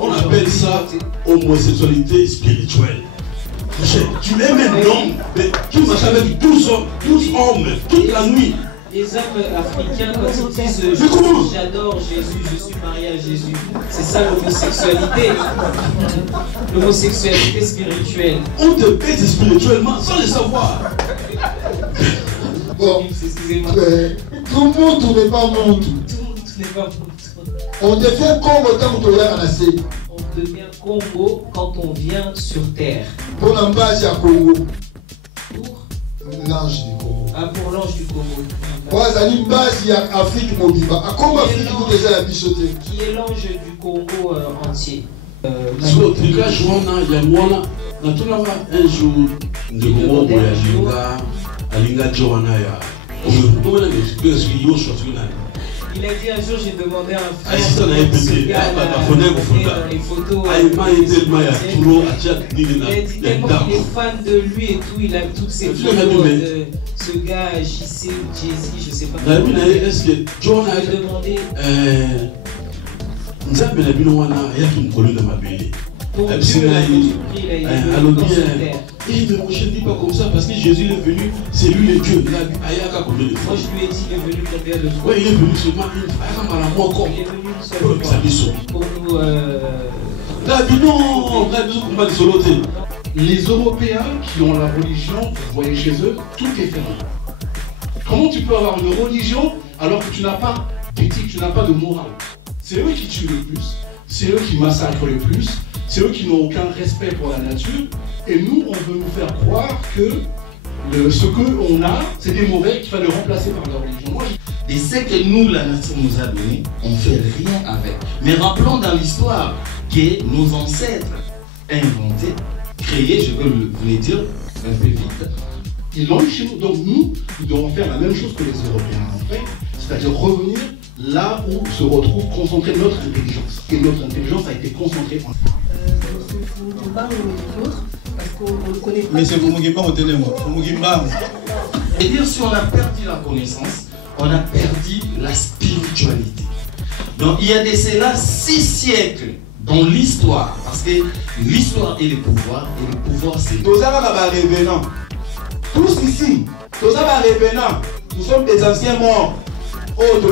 on appelle ça homosexualité spirituelle. Tu aimes un homme, mais tu marches avec 12 hommes toute la nuit. Les hommes africains, quand ils disent j'adore Jésus, je suis marié à Jésus, c'est ça l'homosexualité. L'homosexualité spirituelle. On te baise spirituellement sans le savoir. Bon, excusez-moi. Tout le monde n'est pas monde. On devient Congo quand on est anassé. On devient Congo quand on vient sur terre. Pour l'ambassade à Congo. Pour l'ange du Congo. Ah, pour l'ange du Congo. Qui est l'ange du Congo entier. Un il a dit un jour, j'ai demandé à un frère dans les photos. Il a dit tellement qu'il est fan de lui et tout, il a toutes ces photos de ce gars, JC, Jay-Z, je sais pas comment. Est-ce que John a demandé il ne me dit pas comme ça parce que Jésus est venu, c'est lui le Dieu. Moi je lui ai dit, il est venu combien de fois? Oui, il est venu seulement une fois. Il est venu une seule fois pour nous. Les Européens qui ont la religion, vous voyez chez eux, tout est fermé. Comment tu peux avoir une religion alors que tu n'as pas d'éthique, tu n'as pas de morale? C'est eux qui tuent le plus, c'est eux qui massacrent le plus, c'est eux qui n'ont aucun respect pour la nature. Et nous, on veut nous faire croire que ce qu'on a, c'est des mauvais qu'il fallait remplacer par la religion. Et ce que nous, la nature nous a donné, on ne fait rien avec. Mais rappelons dans l'histoire que nos ancêtres inventés, créés, je veux vous le dire un peu vite, ils l'ont eu chez nous. Donc nous devons faire la même chose que les Européens ont fait, c'est-à-dire revenir là où se retrouve concentrée notre intelligence. Et notre intelligence a été concentrée en... Parce qu'on ne connaît pas. Mais c'est pour Mugimba au télé, moi. Et dire si on a perdu la connaissance, on a perdu la spiritualité. Donc il y a de cela 6 siècles dans l'histoire, parce que l'histoire et le pouvoir c'est... Tous revenants. Tous ici, tous revenants. Nous sommes des anciens morts. Oh, pour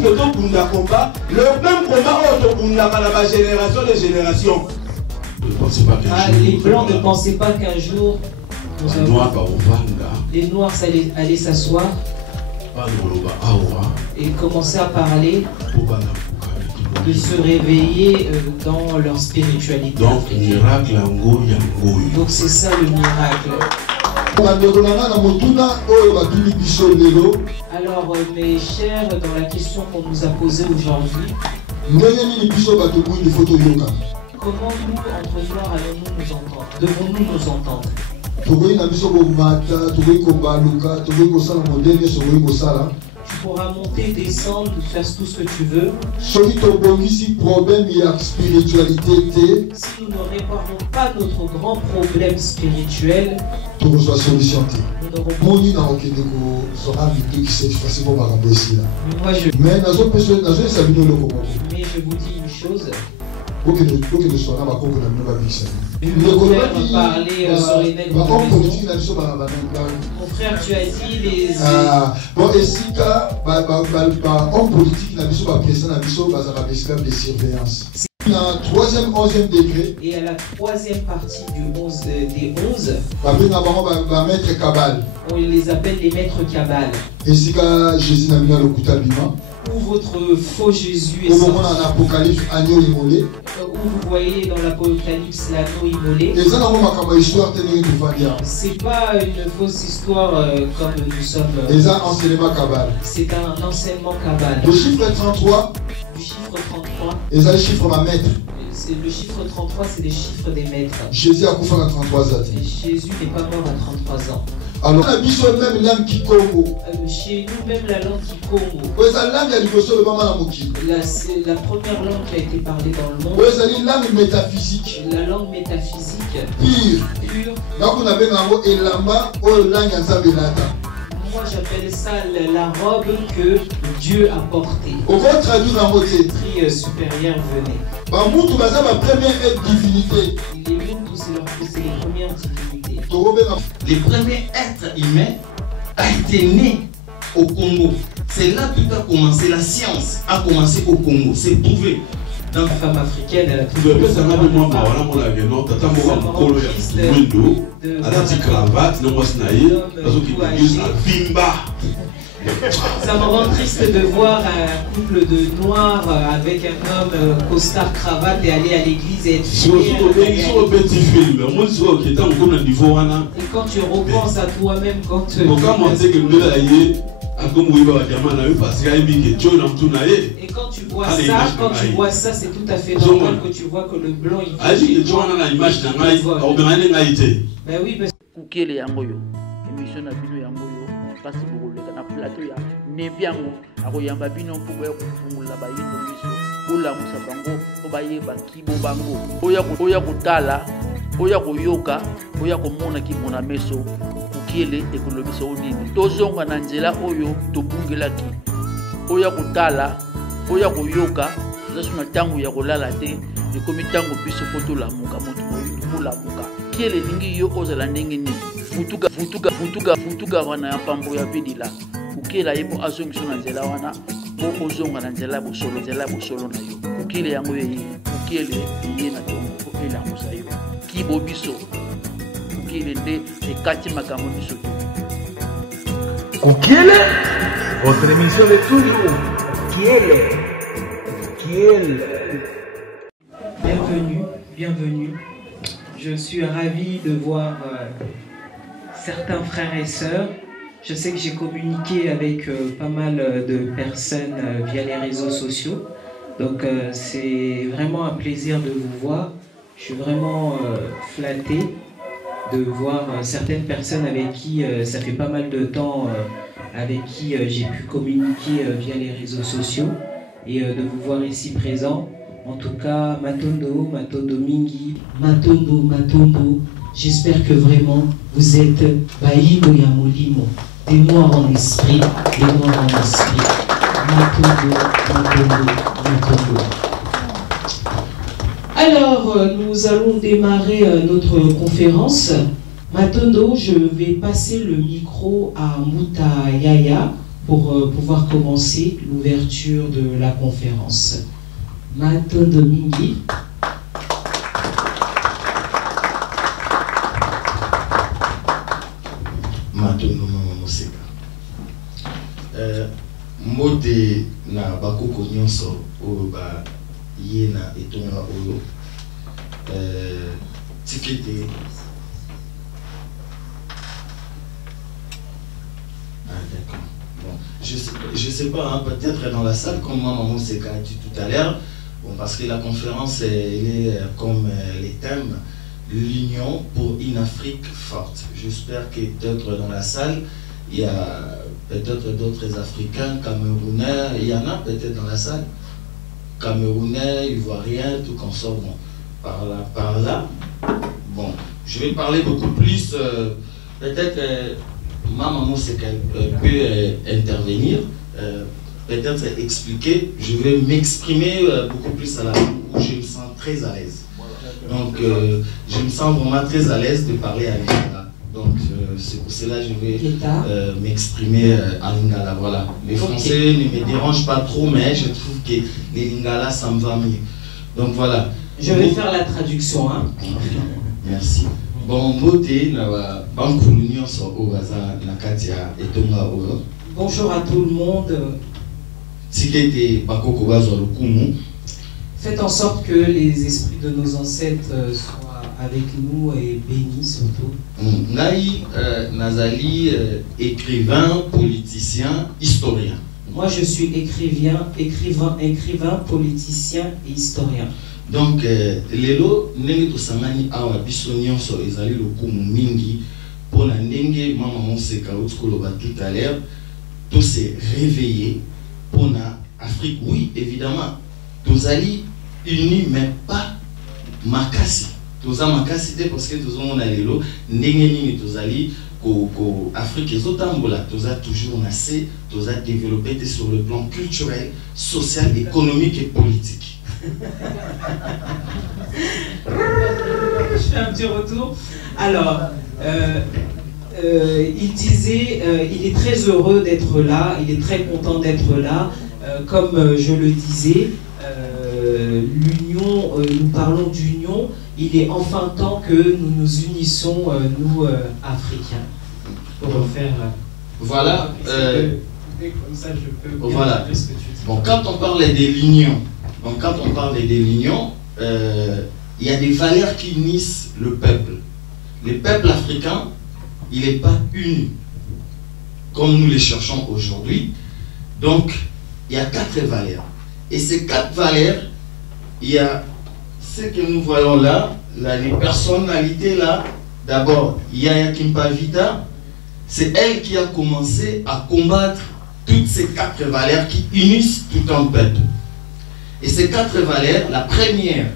que tout combat, le même combat la génération de génération. Les Blancs ne pensaient pas qu'un jour les Noirs allaient s'asseoir et commencer à parler, de se réveiller dans leur spiritualité. Donc c'est ça le miracle. Alors mes chers, dans la question qu'on nous a posée aujourd'hui, comment nous, entre noirs, allons-nous nous entendre? Devons-nous nous entendre? Tu pourras monter, descendre, faire tout ce que tu veux. Si nous ne réparons pas notre grand problème spirituel, nous n'aurons mais je vous dis une chose. Mon frère, tu as dit les... Bon, et si homme politique, il a mis de surveillance. À 3e, 11e degré. Et à la 3e partie des 11, on les appelle les maîtres cabales. Et si Jésus n'a mis le où votre faux Jésus est sorti, où vous voyez dans l'Apocalypse l'anneau immolé. C'est pas une fausse histoire comme nous sommes. C'est un enseignement cabal. Le chiffre 33. Du chiffre 33. Et ça, le chiffre ma maître. Le chiffre 33, c'est les chiffres des maîtres. Jésus a couffé à 33 ans. Jésus n'est pas mort à 33 ans. Alors, la mission même langue qui Congo. Chez nous, même la langue qui Congo. C'est la première langue qui a été parlée dans le monde. C'est la langue métaphysique. La langue métaphysique. Pure. Pure. moi j'appelle ça la robe que Dieu a portée. On va traduire en côté. L'esprit supérieur venait. Bamoutou baza ma première divinité. Les Moutou, c'est les premières divinités. Les premiers êtres humains a été né au Congo. C'est là que tout a commencé. La science a commencé au Congo. C'est prouvé. La femme africaine, elle a tout fait. Ça m'a dit moi, voilà, mon avion, tata moi, mon colo, window, à la petite cravate, non, moi, snaï, parce qu'il use la bimba. Ça me rend triste de voir un couple de noirs avec un homme costard cravate et aller à l'église et être fier. Et quand tu repenses à toi-même, quand tu... Et quand tu vois ça, c'est tout à fait normal que tu vois que le blanc il fait. Ben oui, parce kasi bokoleka na plateau ya nebiango akoyamba bino mpo boya kofungula bayendo miso bolamusa bango mpo bayeba kibo bango oya kotala oya koyoka oya komona kimona meso kukiele ekolobisa onini tozonga na nzela oyo tobungelaki oya kotala oya koyoka tozasu na ntango ya kolala te ekomi ntango biso mpo tolamuka moto molamuka kiele elingi yo ozala ndenge nini futuga wana ya pambo ya bidila ukela yebo azongiso na nzela wana po ozonga na nzela bosolo na yo ukele yango ye ukele ye na tongo po ela musa yo kibo biso ukele nde ekati makambo biso Kukiele, votre émission de toujours. Kukiele. Bienvenue. Je suis ravi de voir certains frères et sœurs. Je sais que j'ai communiqué avec pas mal de personnes via les réseaux sociaux. Donc c'est vraiment un plaisir de vous voir. Je suis vraiment flatté de voir certaines personnes avec qui ça fait pas mal de temps, avec qui j'ai pu communiquer via les réseaux sociaux. Et de vous voir ici présent. En tout cas, Matondo Mingi, Matondo. J'espère que vraiment vous êtes Baïbo Yamolimo, des morts en esprit, Matondo. Alors, nous allons démarrer notre conférence. Matondo, je vais passer le micro à Mouta Yaya pour pouvoir commencer l'ouverture de la conférence. Matondo Mingi. Matondo Mama Moseka. Mode na bakoko nyonso oyo ba yena etonga oyo tikete d'accord. Bon, je sais pas, hein, peut-être dans la salle comme Mama Moseka a dit tout à l'heure. Bon, parce que la conférence elle est comme les thèmes l'union pour une Afrique forte. J'espère que peut-être dans la salle il y a peut-être d'autres Africains, Camerounais, il y en a peut-être dans la salle, Camerounais, Ivoiriens, tout qu'on sort bon, par là. Bon, je vais parler beaucoup plus, peut-être Mama Moseka peut intervenir, peut-être expliquer, je vais m'exprimer beaucoup plus à la langue où je me sens très à l'aise. Donc, je me sens vraiment très à l'aise de parler à Lingala. Donc, c'est pour cela que je vais m'exprimer à Lingala. Voilà. Les Français ne me dérangent pas trop, mais je trouve que les Lingala, ça me va mieux. Donc, voilà. Je vais faire la traduction. Hein. Merci. Bon, bonjour à tout le monde. Faites en sorte que les esprits de nos ancêtres soient avec nous et bénis surtout. Naï Nazali, écrivain, politicien, historien. Moi je suis écrivain, politicien et historien. Donc, lelo ndenge tosangani awa biso nyonso ezali lokumu mingi pona ndenge Mama Moseka utkoloba tout à l'heure, tout s'est réveillé pona Afrique. Oui, évidemment, tozali unis mais pas makasi. Toza makasi te parce que tozomona lelo ndenge nini tozali Afrique et Zotambola, tu as toujours naissé, tu as développé sur le plan culturel, social, économique et politique. Je fais un petit retour. Alors, il disait, il est très heureux d'être là, il est très content d'être là. Comme je le disais, l'union, nous parlons d'union, il est enfin temps que nous nous unissons, nous, Africains, pour refaire... Voilà. Comme ça, je peux voilà. ce que tu dis. Bon, quand on parlait de l'union, il y a des valeurs qui unissent le peuple. Le peuple africain, il n'est pas uni, comme nous les cherchons aujourd'hui. Donc, il y a 4 valeurs. Et ces 4 valeurs, il y a ce que nous voyons là, les personnalités là. D'abord, Yaya Kimpavita, c'est elle qui a commencé à combattre toutes ces 4 valeurs qui unissent tout un peuple. Et ces 4 valeurs, la première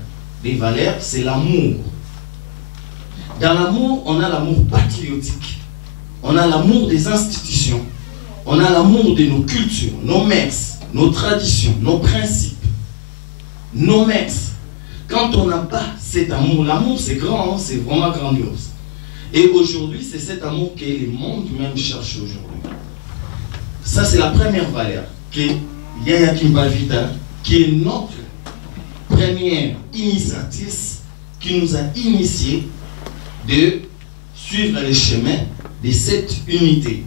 des valeurs, c'est l'amour. Dans l'amour, on a l'amour patriotique, on a l'amour des institutions, on a l'amour de nos cultures, nos mœurs, nos traditions, nos principes, nos mœurs. Quand on n'a pas cet amour, l'amour c'est grand, c'est vraiment grandiose. Et aujourd'hui, c'est cet amour que le monde même cherche aujourd'hui. Ça, c'est la première valeur que Yaya Kimpavita, qui est notre première initiatrice, qui nous a initié de suivre les chemins de cette unité.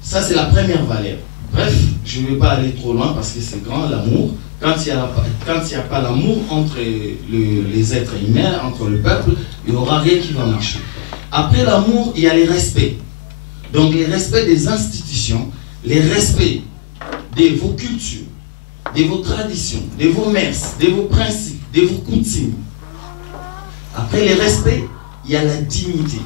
Ça, c'est la première valeur. Bref, je ne vais pas aller trop loin parce que c'est grand, l'amour. Quand il n'y a pas l'amour entre les êtres humains, entre le peuple, il n'y aura rien qui va marcher. Après l'amour, il y a les respects. Donc, les respects des institutions, les respects de vos cultures, de vos traditions, de vos mœurs, de vos principes, de vos coutumes. Après les respects, il y a la dignité.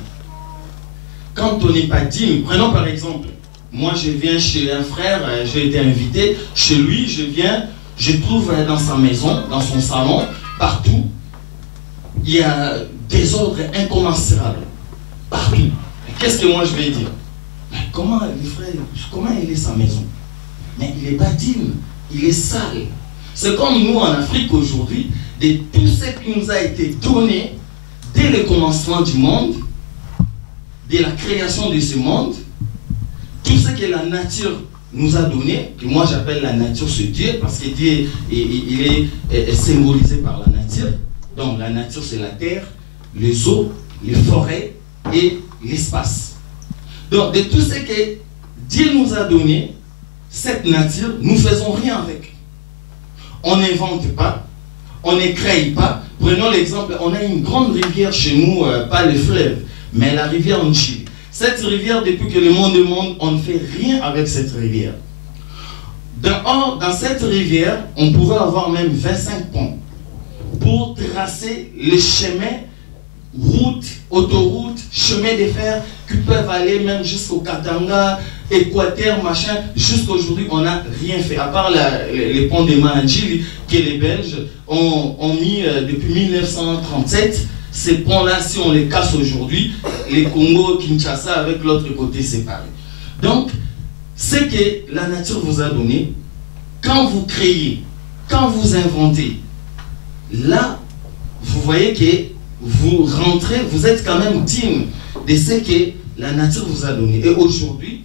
Quand on n'est pas digne, prenons par exemple, moi je viens chez un frère, j'ai été invité, chez lui, je viens, je trouve dans sa maison, dans son salon, partout, il y a des ordres incommensurables. Partout. Qu'est-ce que moi je vais dire? Mais comment, les frères, comment il est sa maison? Mais il n'est pas digne, il est sale. C'est comme nous en Afrique aujourd'hui, de tout ce qui nous a été donné dès le commencement du monde, de la création de ce monde, tout ce que la nature nous a donné, que moi j'appelle la nature ce Dieu, parce que Dieu il est symbolisé par la nature. Donc la nature c'est la terre, les eaux, les forêts et l'espace. Donc de tout ce que Dieu nous a donné, cette nature, nous ne faisons rien avec. On n'invente pas, on ne crée pas. Prenons l'exemple, on a une grande rivière chez nous, pas le fleuve, mais la rivière en Chili. Cette rivière, depuis que le monde est monde, on ne fait rien avec cette rivière. Dans cette rivière, on pouvait avoir même 25 ponts pour tracer les chemins, routes, autoroutes, chemins de fer qui peuvent aller même jusqu'au Katanga, Équateur, machin. Jusqu'aujourd'hui, on n'a rien fait, à part les ponts de Manjili que les Belges ont mis depuis 1937. Ces ponts-là, si on les casse aujourd'hui, les Congo, Kinshasa avec l'autre côté séparé. Donc, ce que la nature vous a donné, quand vous créez, quand vous inventez, là, vous voyez que vous rentrez, vous êtes quand même digne de ce que la nature vous a donné. Et aujourd'hui,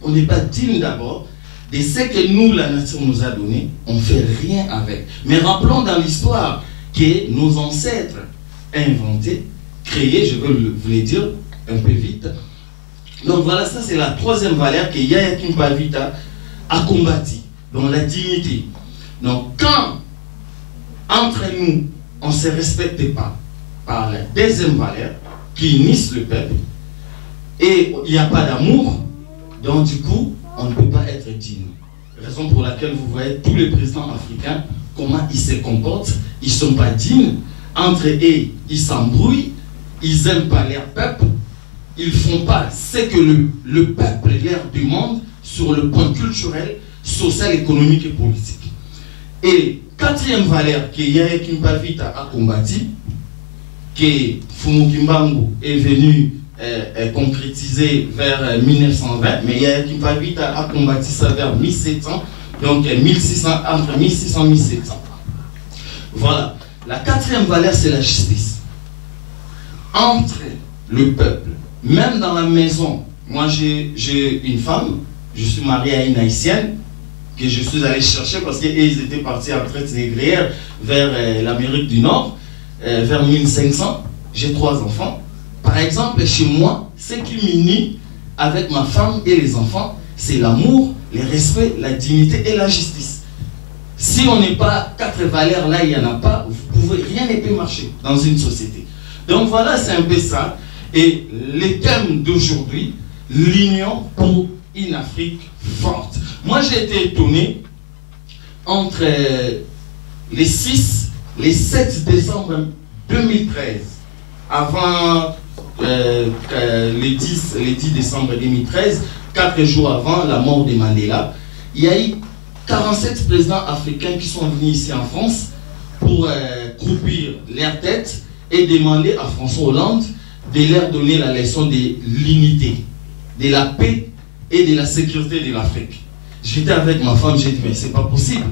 on n'est pas digne d'abord de ce que nous, la nature nous a donné, on ne fait rien avec. Mais rappelons dans l'histoire que nos ancêtres inventé, créé, je veux vous le dire un peu vite. Donc voilà, ça c'est la troisième valeur que Yaya Kimpavita a combattu, donc la dignité. Donc quand entre nous, on ne se respecte pas par la deuxième valeur qui unisse le peuple, et il n'y a pas d'amour, donc du coup, on ne peut pas être digne. Raison pour laquelle vous voyez tous les présidents africains, comment ils se comportent, ils ne sont pas dignes. Entre eux, ils s'embrouillent, ils n'aiment pas leur peuple, ils ne font pas ce que le peuple leur demande sur le plan culturel, social, économique et politique. Et quatrième valeur que Yaya Kimpavita a combattu, que Fumu Kimbangu est venu concrétisé vers 1920, mais Yaya Kimpavit a combattu ça vers 1700, donc 1600, entre 1600 et 1700. Voilà. La quatrième valeur, c'est la justice. Entre le peuple, même dans la maison, moi j'ai une femme, je suis marié à une haïtienne, que je suis allé chercher parce qu'ils étaient partis en traite négrière vers l'Amérique du Nord, vers 1500. J'ai 3 enfants. Par exemple, chez moi, ce qui m'unit avec ma femme et les enfants, c'est l'amour, le respect, la dignité et la justice. Si on n'est pas 4 valeurs là, il n'y en a pas, rien ne peut marcher dans une société. Donc voilà, c'est un peu ça. Et le thème d'aujourd'hui, l'union pour une Afrique forte. Moi, j'ai été étonné entre les 6, les 7 décembre 2013, avant les 10 décembre 2013, 4 jours avant la mort de Mandela, il y a eu 47 présidents africains qui sont venus ici en France pour croupir leur tête et demander à François Hollande de leur donner la leçon de l'unité, de la paix et de la sécurité de l'Afrique. J'étais avec ma femme, j'ai dit, mais c'est pas possible.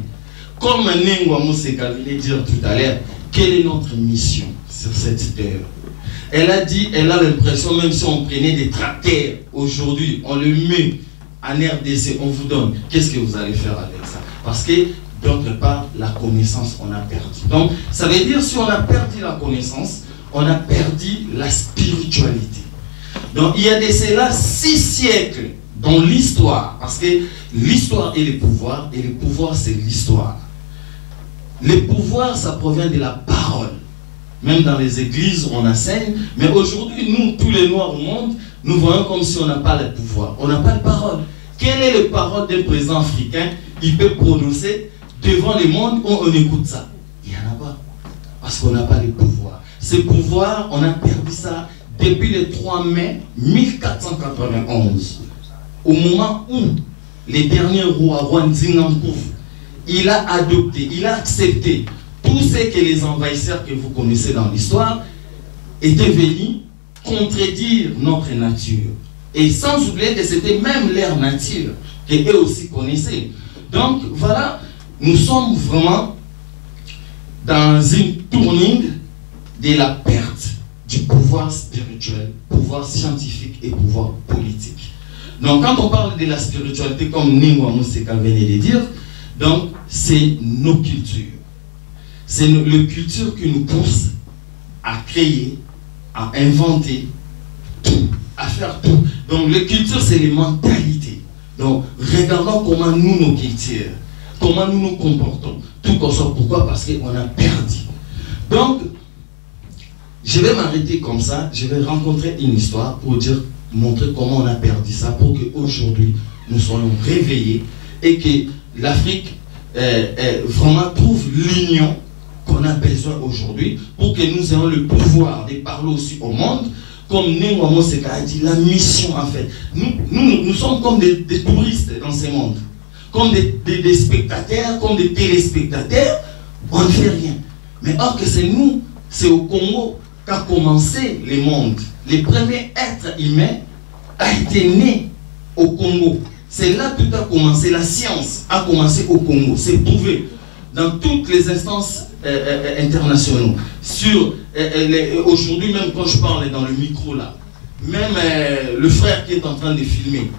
Comme Nengwa Mousseka venait dire tout à l'heure, quelle est notre mission sur cette terre? Elle a dit, elle a l'impression, même si on prenait des tracteurs aujourd'hui, on le met en RDC, on vous donne, qu'est-ce que vous allez faire avec ça? Parce que, d'autre part, la connaissance, on a perdu. Donc, ça veut dire, si on a perdu la connaissance, on a perdu la spiritualité. Donc, il y a de cela 6 siècles dans l'histoire, parce que l'histoire est le pouvoir c'est l'histoire. Le pouvoir, ça provient de la parole. Même dans les églises, on enseigne, mais aujourd'hui, nous, tous les Noirs au monde, nous voyons comme si on n'a pas le pouvoir. On n'a pas de parole. Quelle est la parole d'un président africain? Il peut prononcer devant le monde, on écoute ça. Il n'y en a pas. Parce qu'on n'a pas le pouvoir. Ce pouvoir, on a perdu ça depuis le 3 mai 1491. Au moment où le dernier roi, Nzingankouf, il a adopté, il a accepté tout ce que les envahisseurs que vous connaissez dans l'histoire étaient venus contredire notre nature. Et sans oublier que c'était même leur nature qu'eux aussi connaissaient. Donc voilà, nous sommes vraiment dans une tournure de la perte du pouvoir spirituel, pouvoir scientifique et pouvoir politique. Donc quand on parle de la spiritualité, comme Nengwa Mousseka venait de dire, donc c'est nos cultures. C'est les cultures qui nous poussent à créer, à inventer tout, à faire tout. Donc les cultures, c'est les mentalités. Donc regardons comment nous nous cultivons, comment nous nous comportons. Tout comme ça, pourquoi? Parce qu'on a perdu. Donc, je vais m'arrêter comme ça, je vais rencontrer une histoire pour dire, montrer comment on a perdu ça, pour qu'aujourd'hui, nous soyons réveillés et que l'Afrique vraiment trouve l'union qu'on a besoin aujourd'hui pour que nous ayons le pouvoir de parler aussi au monde, comme Nengwa Mousseka a dit, la mission en fait. Nous sommes comme des touristes dans ce monde, comme des spectateurs, comme des téléspectateurs, on ne fait rien. Mais or que c'est nous, c'est au Congo qu'a commencé le monde. Le premier être humain a été né au Congo. C'est là que tout a commencé, la science a commencé au Congo. C'est prouvé dans toutes les instances internationales. Aujourd'hui, même quand je parle dans le micro là, même le frère qui est en train de filmer,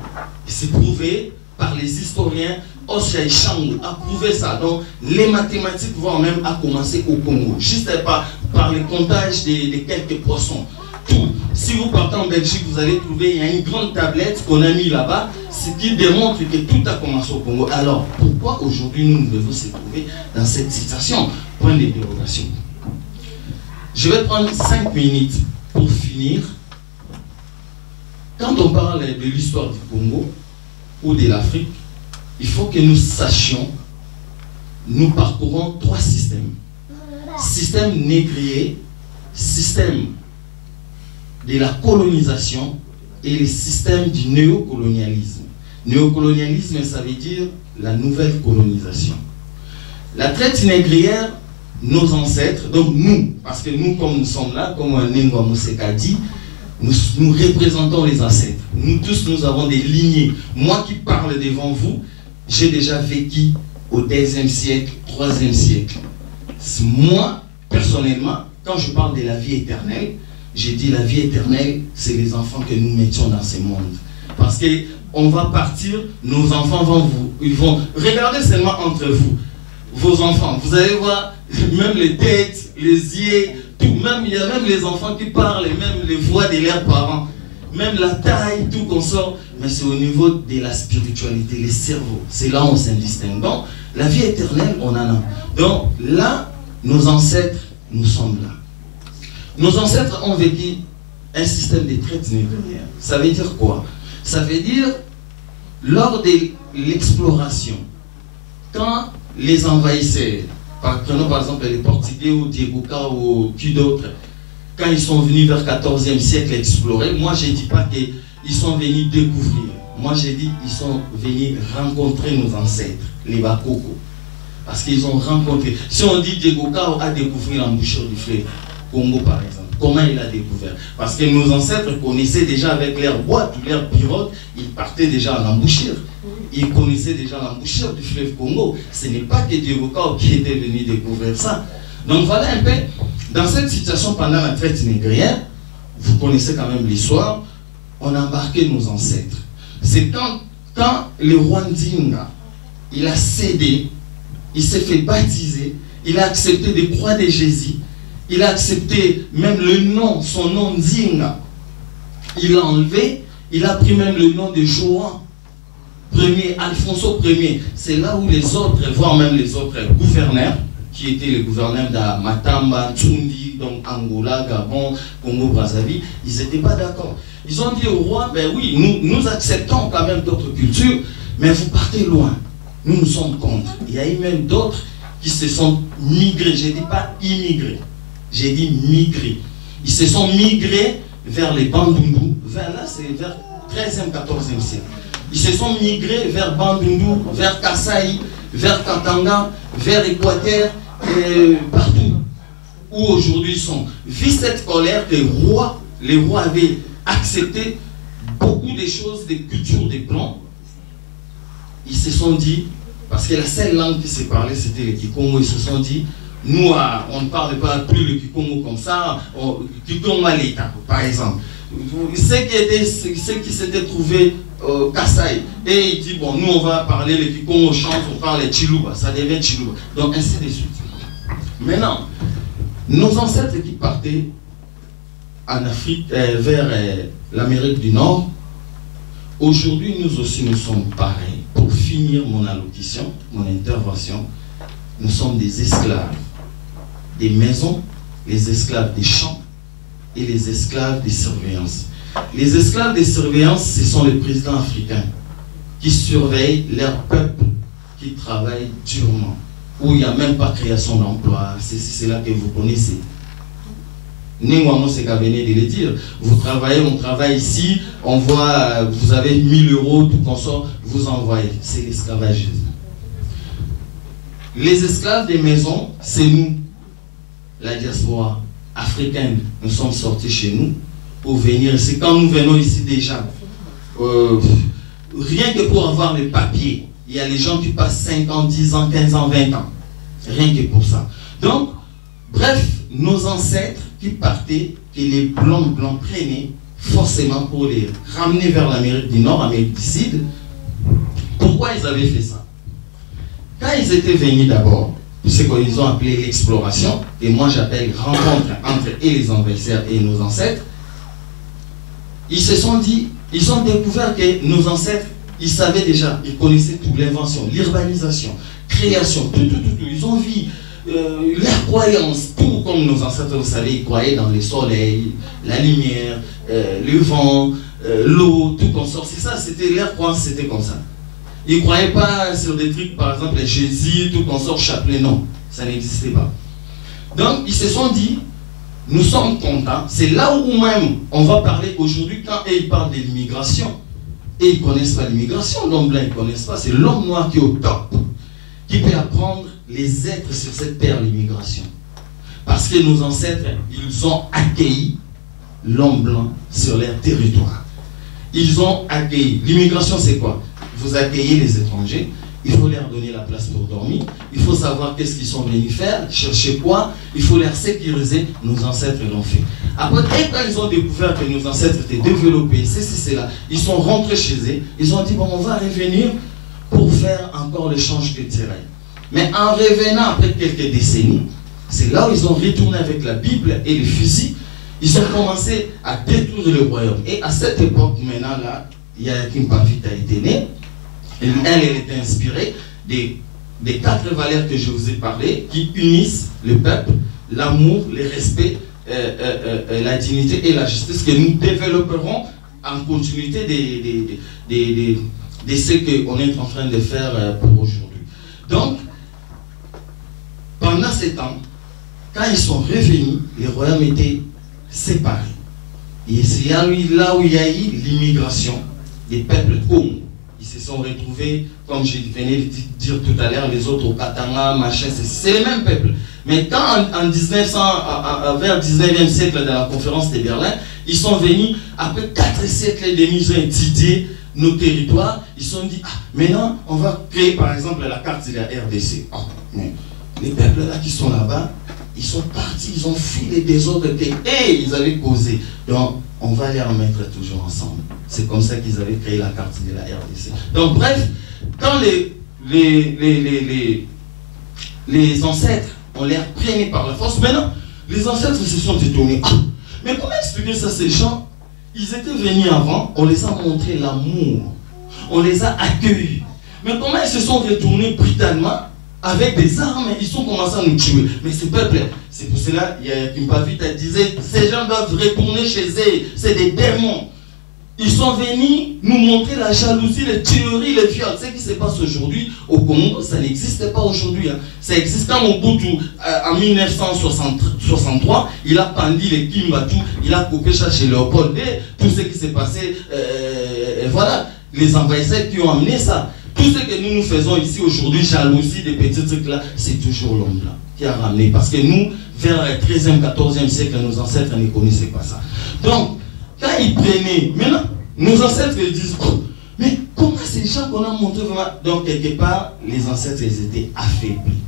c'est prouvé par les historiens. Osei Changu a prouvé ça. Donc les mathématiques vont même à commencer au Congo. Juste par le comptage de quelques poissons. Tout. Si vous partez en Belgique, vous allez trouver, il y a une grande tablette qu'on a mis là-bas, ce qui démontre que tout a commencé au Congo. Alors, pourquoi aujourd'hui nous devons se trouver dans cette situation? Point de dérogation. Je vais prendre 5 minutes pour finir. Quand on parle de l'histoire du Congo ou de l'Afrique, il faut que nous sachions, nous parcourons 3 systèmes. Système négrier, système de la colonisation et le système du néocolonialisme. Néocolonialisme, ça veut dire la nouvelle colonisation. La traite négrière, nos ancêtres, donc nous, parce que nous, comme nous sommes là, comme Nengwa Mousseka dit, nous représentons les ancêtres. Nous tous, nous avons des lignées. Moi qui parle devant vous, j'ai déjà vécu au 2e siècle, 3e siècle. Moi, personnellement, quand je parle de la vie éternelle, j'ai dit la vie éternelle, c'est les enfants que nous mettions dans ce monde. Parce qu'on va partir, nos enfants ils vont regardez seulement entre vous, vos enfants. Vous allez voir, même les têtes, les yeux, tout. Même, il y a même les enfants qui parlent, et même les voix de leurs parents. Même la taille, tout qu'on sort. Mais c'est au niveau de la spiritualité, les cerveaux. C'est là où on s'indistingue. Donc, la vie éternelle, on en a. Donc, là, nos ancêtres, nous sommes là. Nos ancêtres ont vécu un système de traite négrière. Ça veut dire quoi? Ça veut dire, lors de l'exploration, quand les envahisseurs, prenons par exemple les Portugais ou Diego ou qui d'autres, quand ils sont venus vers le 14e siècle explorer, moi je ne dis pas qu'ils sont venus découvrir. Moi j'ai dit qu'ils sont venus rencontrer nos ancêtres, les Bakoko. Parce qu'ils ont rencontré. Si on dit Diego a découvert l'embouchure du fleuve Congo par exemple, comment il a découvert? Parce que nos ancêtres connaissaient déjà avec leur boîte ou leur pirogue, ils partaient déjà à l'embouchure. Ils connaissaient déjà l'embouchure du fleuve Congo. Ce n'est pas que Diego qui était venu découvrir ça. Donc voilà un peu, dans cette situation pendant la traite négrière, vous connaissez quand même l'histoire, on a embarqué nos ancêtres. C'est quand le roi Ndinga, il a cédé, il s'est fait baptiser, il a accepté de croire de Jésus, il a accepté même le nom, son nom Ndinga. Il l'a enlevé, il a pris même le nom de Joan Ier, Alfonso Ier. C'est là où les autres, voire même les autres gouverneurs, qui étaient les gouverneurs de Matamba, Tsundi, donc Angola, Gabon, Congo-Brazzaville, ils n'étaient pas d'accord. Ils ont dit au roi, ben oui, nous acceptons quand même d'autres cultures, mais vous partez loin. Nous sommes contre. Il y a eu même d'autres qui se sont migrés. Je ne dis pas immigrés. J'ai dit migrés. Ils se sont migrés vers les Bandundu. Vers là, c'est vers 13e, 14e siècle. Ils se sont migrés vers Bandundu, vers Kasaï, vers Katanga, vers Équateur, partout où aujourd'hui ils sont. Vu cette colère, les rois avaient accepté beaucoup de choses, des cultures, des plans. Ils se sont dit, parce que la seule langue qui se parlait c'était le Kikongo, ils se sont dit, nous on ne parle pas plus le Kikongo comme ça, Kikongo à l'État par exemple. Ceux qui s'étaient trouvés Kasaï, et il dit bon, nous on va parler le Kikongo, chante, on parle Chiluba, ça devient Chiluba, donc ainsi de suite. Maintenant, nos ancêtres qui partaient en Afrique, vers l'Amérique du Nord, aujourd'hui nous aussi nous sommes pareils. Pour finir mon allocution, mon intervention, nous sommes des esclaves des maisons, les esclaves des champs et les esclaves des surveillances. Les esclaves des surveillances, ce sont les présidents africains qui surveillent leur peuple, qui travaillent durement, où il n'y a même pas création d'emploi. C'est là que vous connaissez. Néanmoins, c'est qu'à venir de le dire. Vous travaillez, on travaille ici, on voit, vous avez 1000 euros, tout qu'on sort, vous envoyez. C'est l'esclavagisme. Les esclaves des maisons, c'est nous, la diaspora africaine. Nous sommes sortis chez nous pour venir. C'est quand nous venons ici déjà. Rien que pour avoir les papiers. Il y a les gens qui passent 5 ans, 10 ans, 15 ans, 20 ans. Rien que pour ça. Donc, bref, nos ancêtres qui partaient, que les blancs prenaient forcément pour les ramener vers l'Amérique du Nord, l'Amérique du Sud. Pourquoi ils avaient fait ça? Quand ils étaient venus d'abord, c'est ce qu'ils ont appelé l'exploration, et moi j'appelle rencontre entre les envahisseurs et nos ancêtres, ils se sont dit, ils ont découvert que nos ancêtres, ils savaient déjà, ils connaissaient tout, l'invention, l'urbanisation, création, tout. Ils ont vu leurs croyances, tout comme nos ancêtres, vous savez, ils croyaient dans le soleil, la lumière, le vent, l'eau, tout comme ça. C'est ça, c'était leur croyance, c'était comme ça. Ils ne croyaient pas sur des trucs, par exemple, les Jésus, tout qu'on sort, Chapelet, non, ça n'existait pas. Donc, ils se sont dit, nous sommes contents. C'est là où même on va parler aujourd'hui quand ils parlent de l'immigration. Et ils ne connaissent pas l'immigration, l'homme blanc, ils ne connaissent pas. C'est l'homme noir qui est au top, qui peut apprendre les êtres sur cette terre, l'immigration. Parce que nos ancêtres, ils ont accueilli l'homme blanc sur leur territoire. Ils ont accueilli. L'immigration, c'est quoi? Vous accueillez les étrangers, il faut leur donner la place pour dormir, il faut savoir qu'est-ce qu'ils sont venus faire, chercher quoi, il faut les sécuriser. Nos ancêtres l'ont fait. Après, quand ils ont découvert que nos ancêtres étaient développés, c'est là, ils sont rentrés chez eux, ils ont dit, bon, on va revenir pour faire encore l'échange culturel. Mais en revenant après quelques décennies, c'est là où ils ont retourné avec la Bible et les fusils, ils ont commencé à détruire le royaume. Et à cette époque, maintenant, là, Yayakim Pavita était né. Elle était inspirée des 4 valeurs que je vous ai parlé, qui unissent le peuple, l'amour, le respect, la dignité et la justice, que nous développerons en continuité de ce qu'on est en train de faire pour aujourd'hui. Donc, pendant ces temps, quand ils sont revenus, les royaumes étaient séparés. Et c'est là où il y a eu l'immigration des peuples Congo. Ils se sont retrouvés, comme je venais de dire tout à l'heure, les autres au Katanga, machin, c'est les mêmes peuples. Mais quand vers le 19e siècle, dans la conférence de Berlin, ils sont venus, après 4 siècles et demi, ils ont étudié nos territoires, ils se sont dit, ah, maintenant, on va créer par exemple la carte de la RDC. Oh, mais les peuples là qui sont là-bas, ils sont partis, ils ont fui les désordres ils avaient causé. Donc, on va les remettre toujours ensemble. C'est comme ça qu'ils avaient créé la carte de la RDC. Donc, bref, quand les ancêtres, on les prenait par la force, maintenant, les ancêtres se sont détournés. Ah, mais comment expliquer ça, ces gens? Ils étaient venus avant, on les a montré l'amour, on les a accueillis. Mais comment ils se sont retournés brutalement? Avec des armes, ils ont commencé à nous tuer. Mais ce peuple, c'est pour cela, il y a Kimpavita disait, ces gens doivent retourner chez eux, c'est des démons. Ils sont venus nous montrer la jalousie, les tueries, les viols. Ce qui se passe aujourd'hui au Congo, ça n'existe pas aujourd'hui. Hein. Ça existe quand Mobutu, en 1963, il a pendu les Kimbatu, il a coupé ça chez Léopold, tout ce qui s'est passé, voilà, les envahisseurs qui ont amené ça. Tout ce que nous faisons ici aujourd'hui, jalousie, des petits trucs là, c'est toujours l'homme là qui a ramené. Parce que nous, vers le 13e, 14e siècle, nos ancêtres ne connaissaient pas ça. Donc, quand ils prenaient, maintenant, nos ancêtres ils disent, oh, mais comment ces gens qu'on a montré vraiment. Donc, quelque part, les ancêtres, ils étaient affaiblis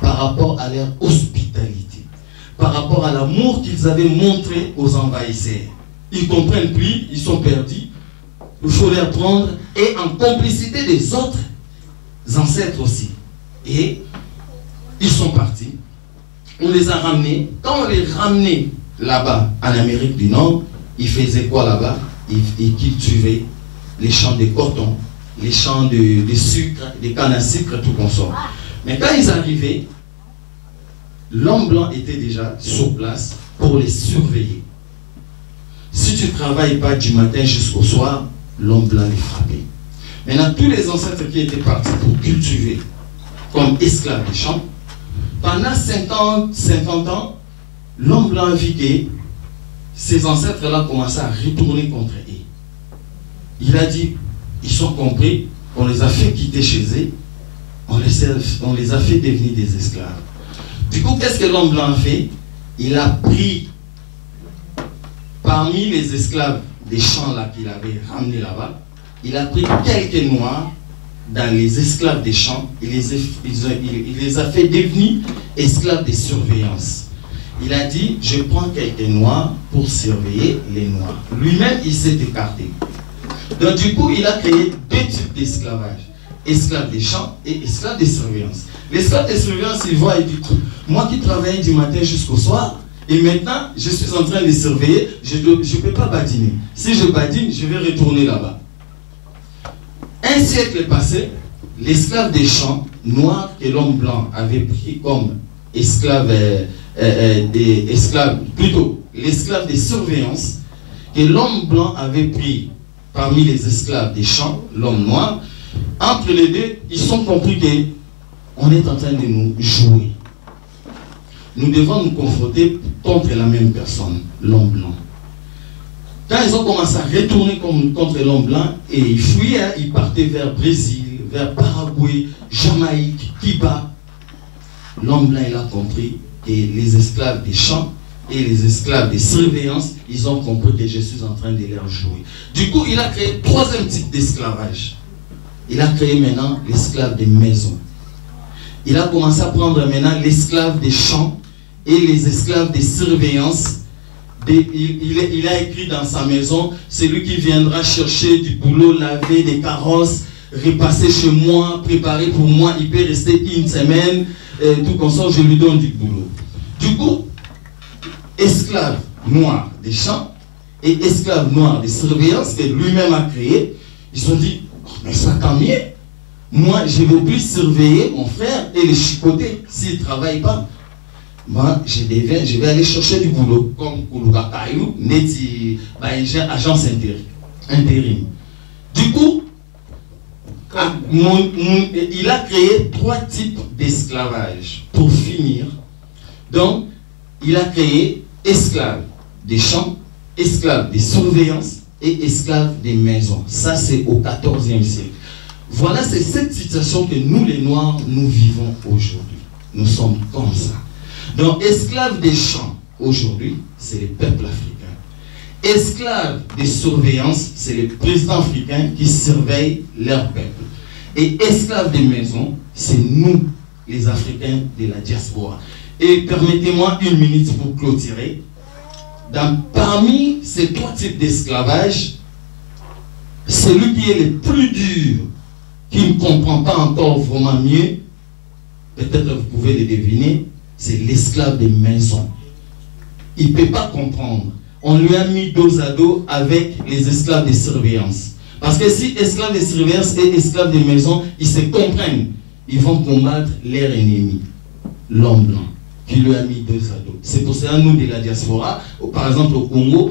par rapport à leur hospitalité, par rapport à l'amour qu'ils avaient montré aux envahisseurs. Ils ne comprennent plus, ils sont perdus. Il faut les prendre et en complicité des autres ancêtres aussi. Et ils sont partis. On les a ramenés. Quand on les ramenait là-bas, en Amérique du Nord, ils faisaient quoi là-bas? Ils cultivaient les champs de coton, les champs de sucre, des cannes à sucre, tout consort. Mais quand ils arrivaient, l'homme blanc était déjà sur place pour les surveiller. Si tu ne travailles pas du matin jusqu'au soir, l'homme blanc est frappé. Maintenant, tous les ancêtres qui étaient partis pour cultiver comme esclaves des champs, pendant 50 ans, l'homme blanc a vu que ces ancêtres-là commençaient à retourner contre eux. Il a dit, ils sont compris, on les a fait quitter chez eux, on les a fait devenir des esclaves. Du coup, qu'est-ce que l'homme blanc a fait? Il a pris parmi les esclaves des champs là qu'il avait ramenés là-bas, il a pris quelques noirs dans les esclaves des champs, il les a fait devenir esclaves de surveillance. Il a dit, je prends quelques noirs pour surveiller les noirs. Lui-même, il s'est écarté. Donc du coup, il a créé 2 types d'esclavage. Esclaves des champs et esclaves de surveillance. L'esclave de surveillance, il voit et dit, moi qui travaillais du matin jusqu'au soir, et maintenant, je suis en train de surveiller, je ne peux pas badiner. Si je badine, je vais retourner là-bas. Un siècle passé, l'esclave des champs noirs que l'homme blanc avait pris comme esclave, l'esclave de surveillance que l'homme blanc avait pris parmi les esclaves des champs, l'homme noir, entre les deux, ils sont compris qu'on est en train de nous jouer. Nous devons nous confronter contre la même personne, l'homme blanc. Quand ils ont commencé à retourner contre l'homme blanc, et ils fuyaient, ils partaient vers Brésil, vers Paraguay, Jamaïque, Cuba. L'homme blanc, il a compris que les esclaves des champs et les esclaves de surveillance, ils ont compris que je suis en train de leur jouer. Du coup, il a créé troisième type d'esclavage. Il a créé maintenant l'esclave des maisons. Il a commencé à prendre maintenant l'esclave des champs et les esclaves des surveillances. Il a écrit dans sa maison, celui qui viendra chercher du boulot, laver des carrosses, repasser chez moi, préparer pour moi, il peut rester une semaine, tout comme ça, je lui donne du boulot. Du coup, esclave noir des champs et esclave noir des surveillances que lui-même a créé, ils se sont dit, oh, mais ça tant mieux. Moi, je ne vais plus surveiller mon frère et le chicoter s'il ne travaille pas. Moi, je vais aller chercher du boulot, comme Koulouga Kayou, agence intérim. Du coup, il a créé 3 types d'esclavage. Pour finir, donc, il a créé esclaves des champs, esclaves des surveillances et esclaves des maisons. Ça, c'est au XIVe siècle. Voilà, c'est cette situation que nous, les Noirs, nous vivons aujourd'hui. Nous sommes comme ça. Donc, esclaves des champs, aujourd'hui, c'est les peuples africains. Esclaves des surveillances, c'est les présidents africains qui surveillent leur peuple. Et esclaves des maisons, c'est nous, les Africains de la diaspora. Et permettez-moi une minute pour clôturer. Parmi ces 3 types d'esclavage, celui qui est le plus dur, qui ne comprend pas encore vraiment mieux, peut-être vous pouvez le deviner, c'est l'esclave des maisons. Il ne peut pas comprendre. On lui a mis dos à dos avec les esclaves de surveillance. Parce que si esclaves de surveillance et esclaves des maisons, ils se comprennent, ils vont combattre leur ennemi, l'homme blanc, qui lui a mis dos à dos. C'est pour cela, nous de la diaspora, par exemple au Congo,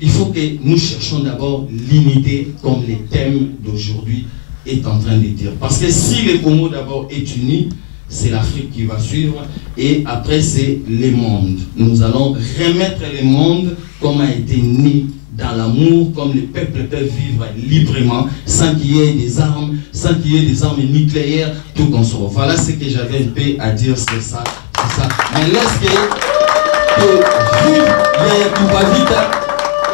il faut que nous cherchions d'abord l'unité comme le thème d'aujourd'hui est en train de dire. Parce que si le Congo d'abord est uni, c'est l'Afrique qui va suivre et après c'est le monde. Nous allons remettre le monde comme a été né dans l'amour, comme les peuples peuvent vivre librement sans qu'il y ait des armes, sans qu'il y ait des armes nucléaires, tout comme ça. Voilà ce que j'avais un peu à dire, c'est ça. Mais laisse que vive les Toubavita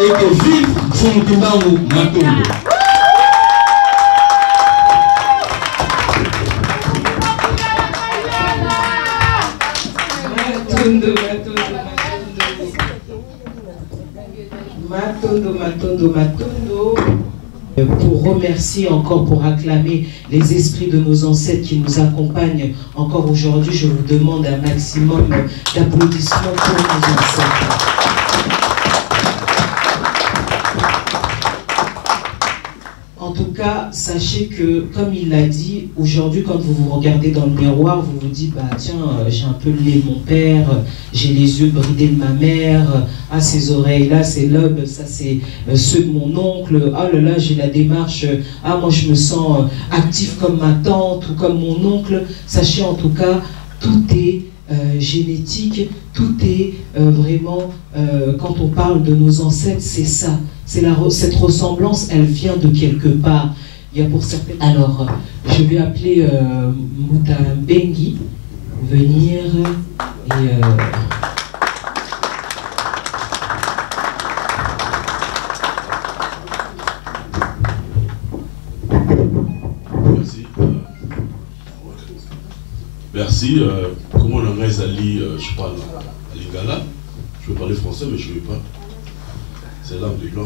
et que vive Fumutumbangu Matundu. Matondo. Pour remercier encore, pour acclamer les esprits de nos ancêtres qui nous accompagnent encore aujourd'hui, je vous demande un maximum d'applaudissements pour nos ancêtres. En tout cas, sachez que, comme il l'a dit, aujourd'hui, quand vous vous regardez dans le miroir, vous vous dites, bah tiens, j'ai un peu le nez de mon père, j'ai les yeux bridés de ma mère, ah, ces oreilles-là, c'est lobes, ça c'est ceux de mon oncle, ah là là, j'ai la démarche, ah moi je me sens actif comme ma tante ou comme mon oncle. Sachez en tout cas, tout est génétique, tout est vraiment, quand on parle de nos ancêtres, c'est ça. Cette ressemblance, elle vient de quelque part. Il y a pour certaines... Alors, je vais appeler Moutambengi venir et... Merci. Comment on a Ali, je parle à Lingala. Je veux parler français, mais je ne veux pas. C'est l'âme du blanc.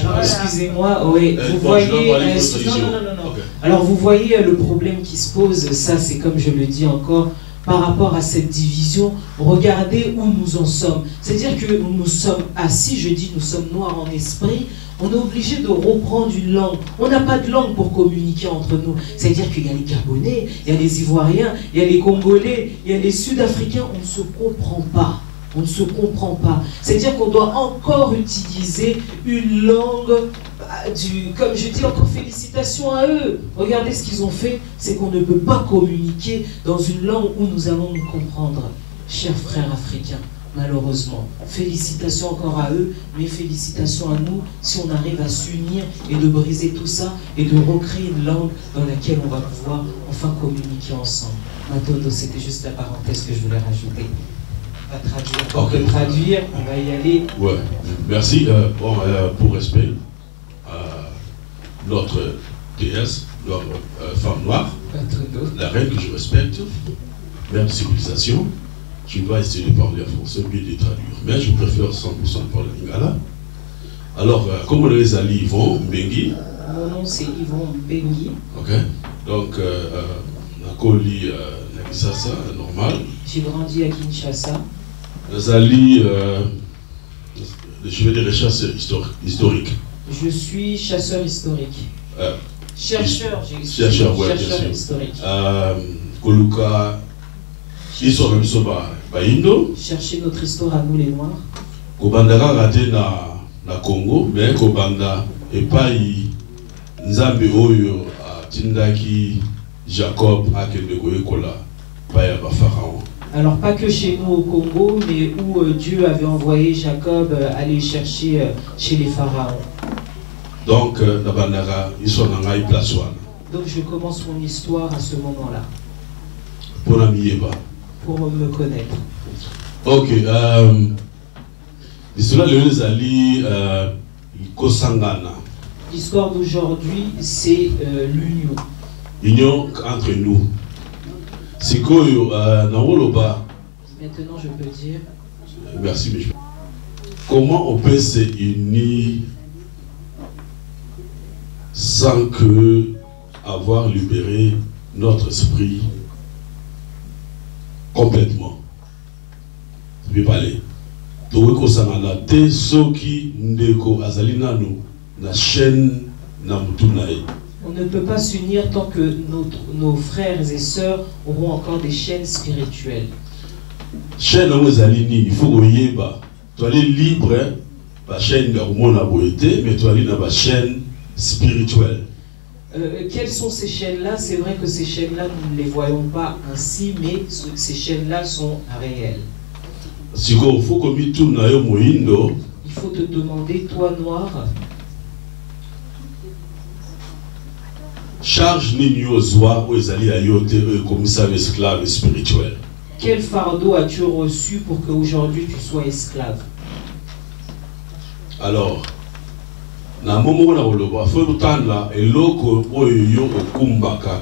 Alors, excusez-moi, oui, vous voyez... non. Okay. Alors, vous voyez le problème qui se pose, ça c'est comme je le dis encore, par rapport à cette division, regardez où nous en sommes. C'est-à-dire que nous sommes assis, je dis nous sommes noirs en esprit, on est obligé de reprendre une langue. On n'a pas de langue pour communiquer entre nous. C'est-à-dire qu'il y a les Gabonais, il y a les Ivoiriens, il y a les Congolais, il y a les Sud-Africains, on ne se comprend pas. On ne se comprend pas. C'est-à-dire qu'on doit encore utiliser une langue comme je dis encore, félicitations à eux. Regardez ce qu'ils ont fait, c'est qu'on ne peut pas communiquer dans une langue où nous allons nous comprendre. Chers frères africains, malheureusement, félicitations encore à eux, mais félicitations à nous si on arrive à s'unir et de briser tout ça et de recréer une langue dans laquelle on va pouvoir enfin communiquer ensemble. Matondo, c'était juste la parenthèse que je voulais rajouter. va traduire. Pour le traduire, on va y aller. Ouais, merci. Pour respect, notre déesse, notre femme noire, la reine que je respecte, mère de civilisation, tu dois essayer de parler en français, puis de traduire. Mais je préfère 100% parler lingala. Alors, comme on les alliés Yvon Bengi. Mon nom c'est Yvon Bengi. Ok. Donc, Nakoli Nakisasa, normal. J'ai grandi à Kinshasa. Les alliés, je vais dire les chasseurs historiques. Je suis chasseur historique. Chercheur, j'ai chercheur, ouais, chercheur historique. Koluka, histoire de Soba, Baindo. Chercher notre histoire à nous les Noirs. Kobandaka raté na Congo, mais Kobanda et pas Nzambe Oyo a Tindaki Jacob a Kendekoye Kola, Baya Pharaon. Alors pas que chez nous au Congo, mais où Dieu avait envoyé Jacob aller chercher chez les pharaons. Donc, donc je commence mon histoire à ce moment-là. Pour me connaître. Ok. L'histoire d'aujourd'hui, c'est l'union. Union entre nous. Maintenant, je peux dire. Merci, mais comment on peut se unir sans que avoir libéré notre esprit complètement? Je vais parler. On ne peut pas s'unir tant que nos frères et sœurs auront encore des chaînes spirituelles. Chaîne il faut que tu es libre, la chaîne de mais tu es dans la chaîne spirituelle. Quelles sont ces chaînes-là? C'est vrai que ces chaînes-là, nous ne les voyons pas ainsi, mais ces chaînes-là sont réelles. Il faut te demander, toi noir, charge comme esclave spirituel. Quel fardeau as-tu reçu pour qu'aujourd'hui tu sois esclave? Alors,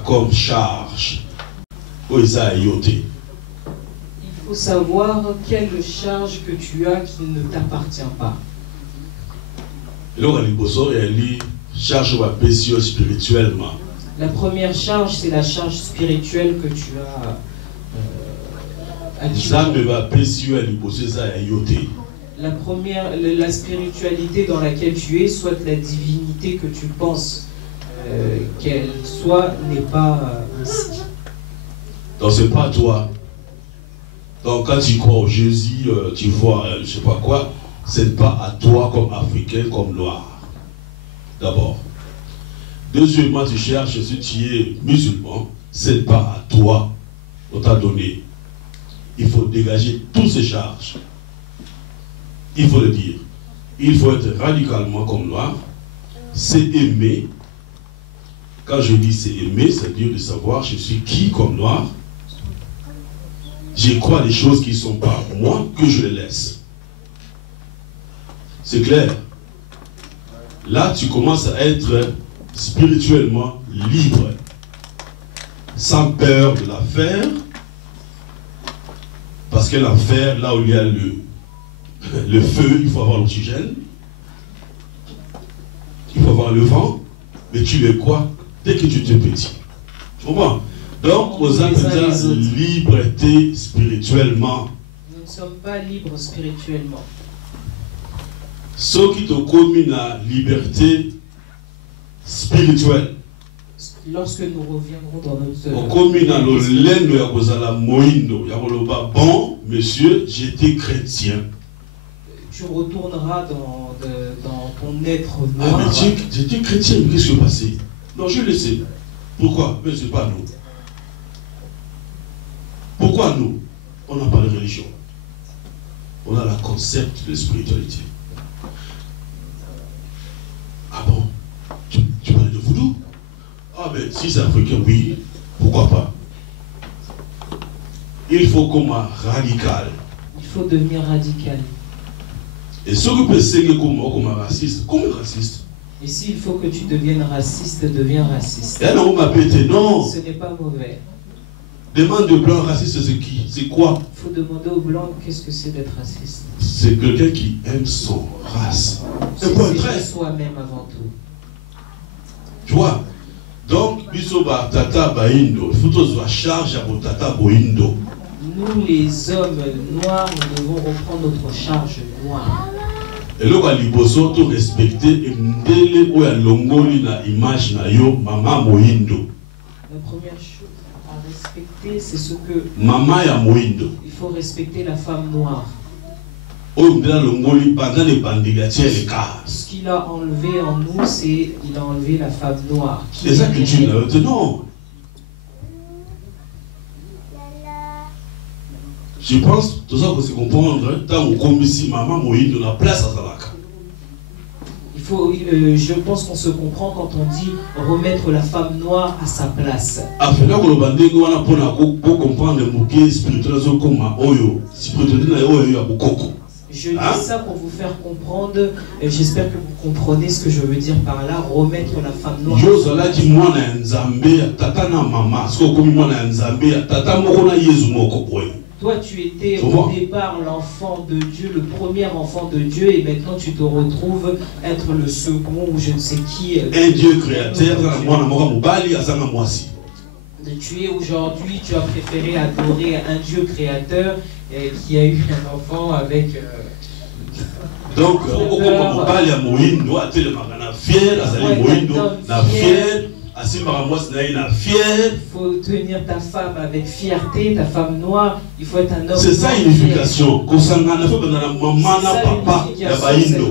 comme charge. Il faut savoir quelle charge que tu as qui ne t'appartient pas. Spirituellement. La première charge, c'est la charge spirituelle que tu as la première, la spiritualité dans laquelle tu es, soit la divinité que tu penses qu'elle soit, n'est pas ainsi. Donc c'est pas toi. Donc quand tu crois au Jésus, tu vois, je sais pas quoi, c'est pas à toi comme Africain, comme Noir. D'abord. Deuxièmement, tu cherches, si tu es musulman, c'est pas à toi qu'on t'a donné. Il faut dégager toutes ces charges. Il faut le dire. Il faut être radicalement comme Noir. C'est aimer. Quand je dis c'est aimer, c'est-à-dire de savoir je suis qui comme Noir. Je crois des choses qui ne sont pas moi, que je les laisse. C'est clair. Là, tu commences à être spirituellement libre. Sans peur de la faire. Parce que l'enfer, là où il y a le feu, il faut avoir l'oxygène. Il faut avoir le vent. Mais tu le quoi dès que tu te petit. Tu comprends? Donc, aux appels liberté spirituellement. Nous ne sommes pas libres spirituellement. Ceux qui te communent la liberté spirituelle. Lorsque nous reviendrons dans notre... Bon, monsieur, j'étais chrétien. Tu retourneras dans ton être noir. Ah, mais j'étais chrétien, mais qu'est-ce qui s'est passé? Non, je le sais. Pourquoi? Mais ce n'est pas nous. Pourquoi nous? On n'a pas de religion. On a le concept de spiritualité. Ah bon? Tu parles de voodoo? Ah ben, si c'est africain, oui. Pourquoi pas? Il faut comme un radical. Il faut devenir radical. Et ce que peut c'est comme raciste, Et s'il faut que tu deviennes raciste, deviens raciste. Et non, non. Ce n'est pas mauvais. Demande au blanc raciste, c'est qui? C'est quoi? Il faut demander aux blancs qu'est-ce que c'est d'être raciste. C'est quelqu'un qui aime son race. C'est soi-même avant tout. Tu vois? Donc, bisoba tata baindo, il faut tous la charge à tata boindo. Nous, les hommes noirs, nous devons reprendre notre charge noire. Et là, il faut tout respecter et m'dele ou ya longoli na image na yo mama moindo. La première chose à respecter, c'est ce que mama ya moindo. Il faut respecter la femme noire. Ce qu'il a enlevé en nous, c'est qu'il a enlevé la femme noire. C'est ça que tu n'as non. Je pense, tout ça pour se comprendre, tant qu'on ici, maman Moïse de la place à Salaka. Il faut, je pense qu'on se comprend quand on dit remettre la femme noire à sa place. Je dis ça pour vous faire comprendre, j'espère que vous comprenez ce que je veux dire par là, remettre la femme noire. Toi, tu étais au départ l'enfant de Dieu, le premier enfant de Dieu, et maintenant tu te retrouves être le second ou je ne sais qui. Un Dieu créateur, tu es aujourd'hui, tu as préféré adorer un Dieu créateur qui a eu un enfant avec. Donc, il faut tenir ta femme avec fierté, ta femme noire, il faut être un homme. C'est ça l'unification. Ça doit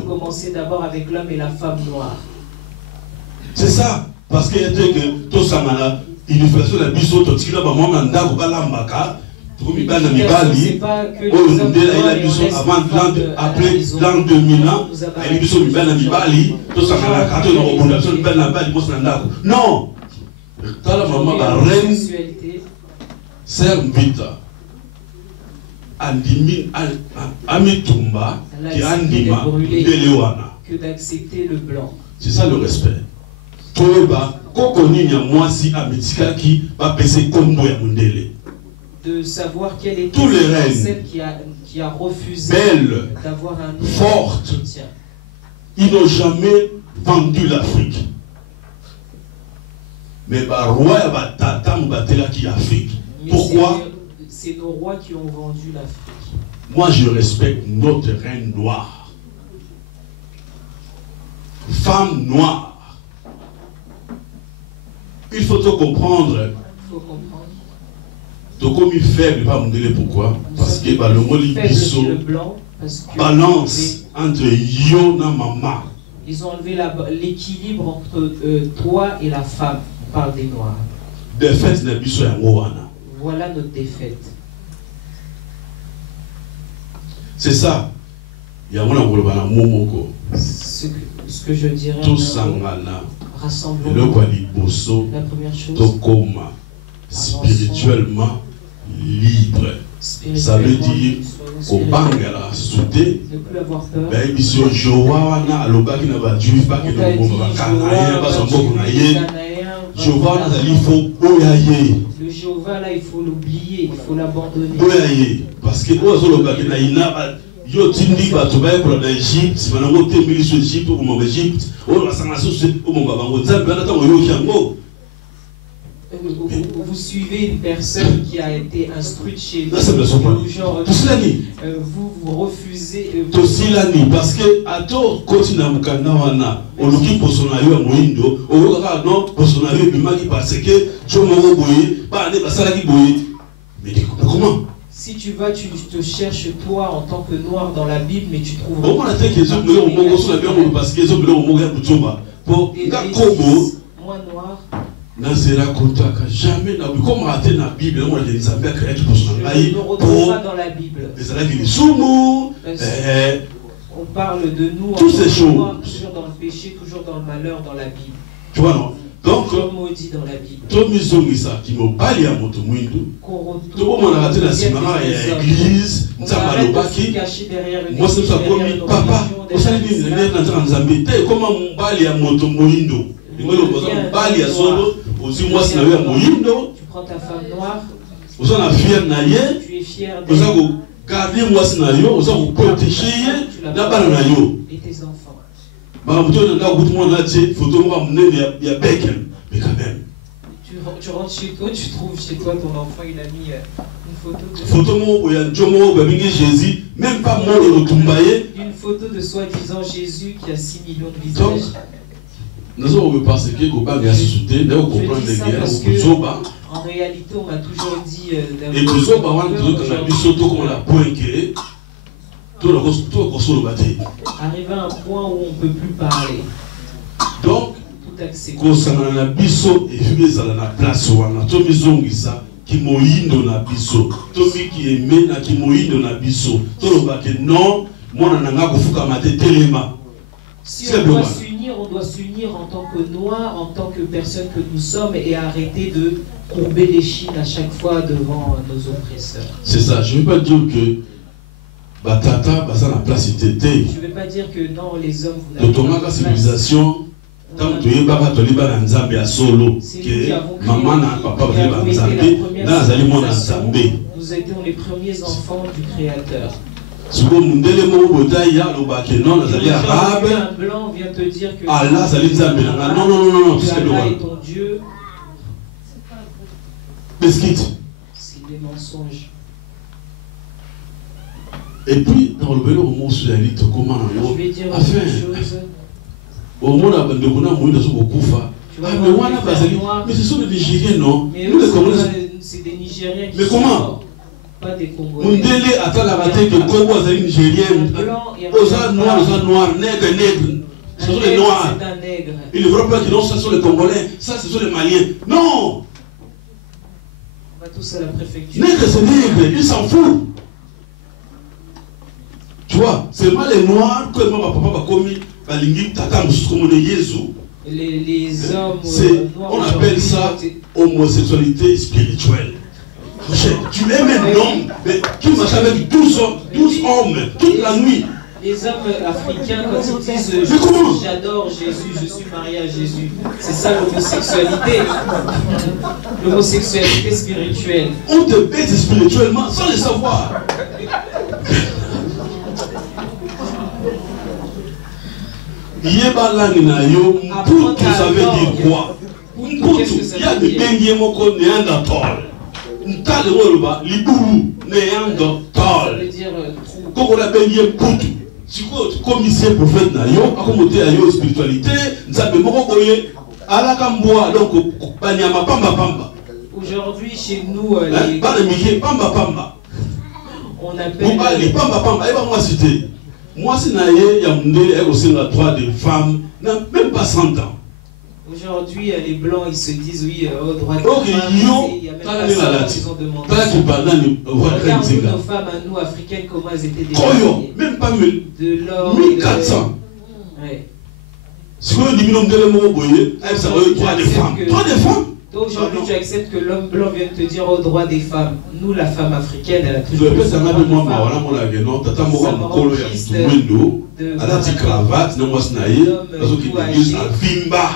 commencer d'abord avec l'homme et la femme noire. C'est ça. Parce qu'il y a que tout ça, l'unification de biso, tout ce qui est c'est pas que les hommes après l'an 2000 ans, non, la maman la reine sœur Mbita andimi amitumba qui andima belewana que d'accepter le blanc. C'est ça le respect. Toba kokoni nya mwasi amitika ki ba pese kombo ya mundele. De savoir quelle est celle qui a refusé d'avoir un nom forte. Ils n'ont jamais vendu l'Afrique. Mais bah roi bah tata m'batela qui Afrique. Pourquoi? C'est nos rois qui ont vendu l'Afrique. Moi je respecte notre reine noire. Femme noire. Il faut tout comprendre. Il faut comprendre. Donc comme il faible, pas me dire pourquoi. Parce que bah, le mot libiso balance entre yo et maman. Ils ont enlevé l'équilibre entre toi et la femme. On parle des noirs. Défaite na biso ya ngwana. Voilà notre défaite. C'est ça. Il y a mon amour bana momoko. Ce que je dirais. Tout sangana. Rassemblement. Le kwali bosso. La première chose. Tokoma. Spirituellement libre. Ça veut dire au bangala soudé. Ne plus avoir peur. Ben biso joa na aloba ki na ba juif ba ki na bo ba kanaye ba so mboko na ye. Jéhovah il faut oyaye. Le Jéhovah là il faut l'oublier, il faut l'abandonner. Oyaye parce que ozo loba ki na ina yo tindi ba to ba ko na Égypte, si banango tembeli sur Égypte ou mon Égypte, o ba sanga so o mon babango nzambe na tango yo kiango. Vous suivez une personne qui a été instruite chez vous. Genre, vous refusez. Parce que à tort, continue à Mukanawana, on nous dit pour son aïeux à Moindo, on vous regarde non, pour son aïeux parce que je m'en boye, pas aller passer la boye. Mais comment? Si tu vas, tu te cherches toi en tant que noir dans la Bible, mais tu trouves. Comment on a fait qu'ils ont mis au Mongo sur la Bible parce qu'ils ont mis au Mongo à Boutouma. Pour Gakobo. Moi noir. Nasera kontaka jamais na comme raté na Bible on les Nzambe créé pour son aïe pour dans la Bible. Les alaki sumu on parle de nous toutes ces choses toujours dans le péché, toujours dans le malheur dans la Bible. Tu vois non Donc, maudit dans la Bible. Tomizongisa qui me parle à mon Mwindu. Tout le monde a raté la simara et à l'église. Nzamalobaki. Moi, c'est ça comme papa. Vous savez, les gens dans Zambie. Comment on parle à mon Mwindu? On parle à solo. Aussi, moi, c'est la Mwindu. Tu prends ta femme noire. Vous en êtes fier naïe. Tu es fier vous avez gardé moi scénario, vous avez protégé la balle naïo. Et tes enfants. Bah, vous avez un goût de naïe, photo moi amener il y a bacon, mais quand même. Tu rentres chez toi, tu trouves chez toi ton enfant, il a mis une photo de. Photo moi où il y a Jomo, Babingi Jésus, même pas moi le retumbaye. Une photo de soi-disant Jésus qui a 6 millions de visages. Nous avons pensé que vous avez sauté, vous comprenez les guerres, vous avez. En réalité, on m'a toujours dit et que ça, par exemple, on a vu surtout qu'on a pointé, tout le reste battu. Arrivé à un point où on ne peut plus parler. Donc, tout accepter. Quand on a biso et vu ça dans la place où on a tout mis ça, qui moïndo na biso, tout qui est mena qui moïndo na biso, tout le bac non, moi on a un gars maté téléma. Si on doit s'unir en tant que noirs, en tant que personnes que nous sommes et arrêter de courber les chines à chaque fois devant nos oppresseurs. C'est ça, je ne veux pas dire que Batata, ça la place était. Je ne veux pas dire que non, les hommes, vous n'avez pas la civilisation, tant que tu es pas en Zambie à solo, que maman et papa vont en Zambie, dans les mondes en Zambie. Nous étions les premiers enfants du Créateur. Si vous me dites que non, les arabes, un blanc vient te dire que Allah, ça les Zambie. Non, c'est Allah est ton Dieu. Besquite. C'est des mensonges. Et puis, dans le vélo, on se dit comment on je vais dire autre chose. Au monde, on a beaucoup mais ce sont des Nigériens, non? Mais c'est des Nigériens qui mais comment? Pas des Congolais. Mundele attend la raté que Congo est nigérien. Aux noirs, nègres. Ce sont les noirs. Ils ne voient pas que non, ce sont les Congolais, ça ce sont les Maliens. Non! On va tous à la préfecture. Nègre, c'est nègre, ils s'en foutent. Tu vois, c'est pas les noirs que ma papa va commis, les hommes noirs. On appelle ça homosexualité spirituelle. Tu aimes un homme, mais tu marches avec 12 hommes toute la nuit. Les hommes africains, quand ils disent j'adore Jésus, je suis marié à Jésus, c'est ça l'homosexualité. L'homosexualité spirituelle. On te baise spirituellement sans le savoir. Yeba langue na yo, Mputu, ça veut dire quoi? Mputu, il y a des bengiers moko néandertal. Ntale woloba, liburu, néandertal. Ça veut dire Quand on a bengier Mputu, si vous commissaire prophète na yo, accommodé à yo spiritualité, nzabe moko koye, alakambwa, donc banyama pamba. Aujourd'hui, chez nous, on appelle les pamba, et moi cité. Moi, c'est naïe, il y a aussi la droit des femmes, même pas 100 ans. Aujourd'hui, les blancs, ils se disent oui, au droit des femmes. Il y a même pas 100 ans qu'ils ont demandé. Regarde nos femmes, à nous, africaines, comment elles étaient déjà. Même pas de l'or. 1400. Si vous avez dit que elles ont droit des femmes. Droit des femmes? Aujourd'hui, tu acceptes que l'homme blanc vient te dire au droit des femmes. Nous, la femme africaine, elle a toujours. Je ça m'a dit moi, tata Mora Mokolo ya Tuwendo, elle a dit cravate, non moi snaïe, parce qu'il dit Alfimba.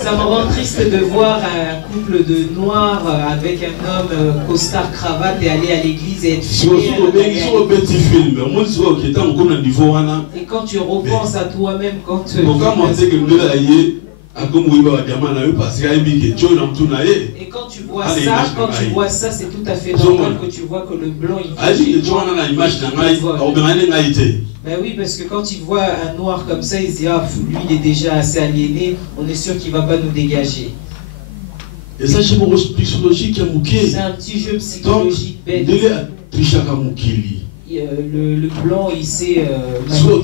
Ça me rend triste de voir un couple de noirs avec un homme costard cravate et aller à l'église et être fier. Et quand tu repenses à toi-même, quand tu. Et quand tu vois ça, c'est tout à fait normal que tu vois que le blanc il ben oui, parce que quand il voit un noir comme ça, il se dit ah lui il est déjà assez aliéné, on est sûr qu'il va pas nous dégager. Et ça c'est mon psychologique qui a mouqué. C'est un petit jeu psychologique bête. Le blanc il sait un jour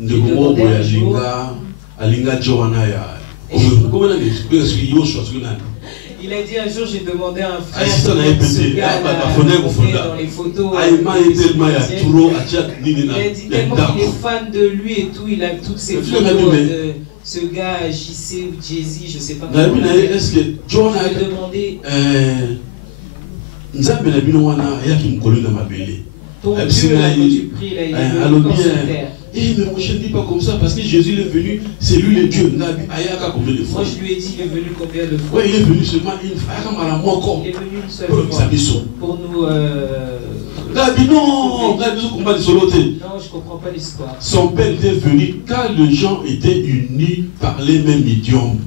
ndeko alinga joana ya comment on explique Yoshua Il a dit un jour, j'ai demandé à un frère ce gars dans les photos. Il a dit tellement qu'il est fan de lui et tout, il a toutes ses photos de ce gars JC ou Jay-Z, je sais pas comment. Est-ce que John a demandé ton Dieu là que tu pries, là, il est venu dans cette terre. Eh, mais moi je ne dis pas comme ça parce que Jésus il est venu, c'est lui le Dieu. Moi je lui ai dit, il est venu combien de fois? Oui, il est venu seulement une fois. Il est venu une seule fois. Pour nous. Non, je ne comprends pas l'histoire. Son père était venu quand les gens étaient unis par les mêmes idiomes.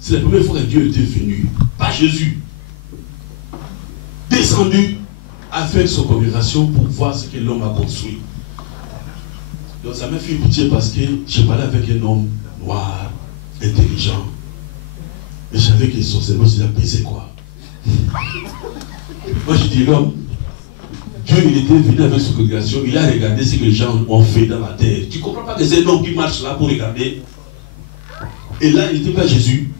C'est la première fois que Dieu était venu, pas Jésus. Descendu avec son congrégation pour voir ce que l'homme a construit. Donc ça m'a fait pitié parce que je parlais avec un homme noir, intelligent. Et je savais que son cerveau s'est apaisé quoi. Moi je dis l'homme, Dieu il était venu avec son congrégation, il a regardé ce que les gens ont fait dans la terre. Tu ne comprends pas que c'est un homme qui marche là pour regarder. Et là il n'était pas Jésus.